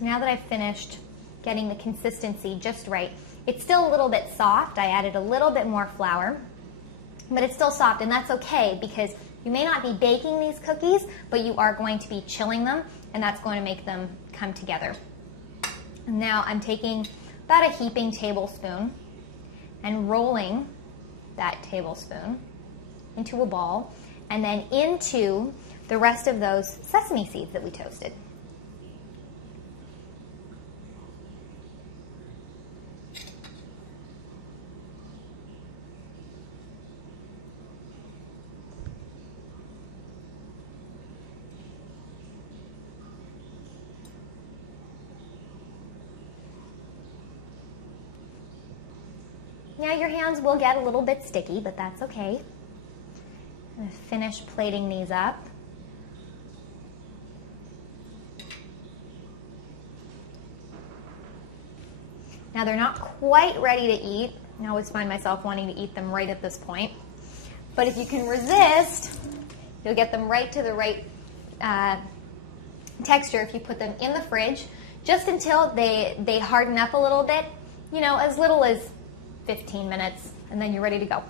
So now that I've finished getting the consistency just right, it's still a little bit soft. I added a little bit more flour, but it's still soft, and that's okay because you may not be baking these cookies, but you are going to be chilling them, and that's going to make them come together. And now I'm taking about a heaping tablespoon and rolling that tablespoon into a ball and then into the rest of those sesame seeds that we toasted. Now your hands will get a little bit sticky, but that's okay. I'm going to finish plating these up. Now they're not quite ready to eat. I always find myself wanting to eat them right at this point. But if you can resist, you'll get them right to the right texture if you put them in the fridge just until they harden up a little bit, you know, as little as 15 minutes, and then you're ready to go.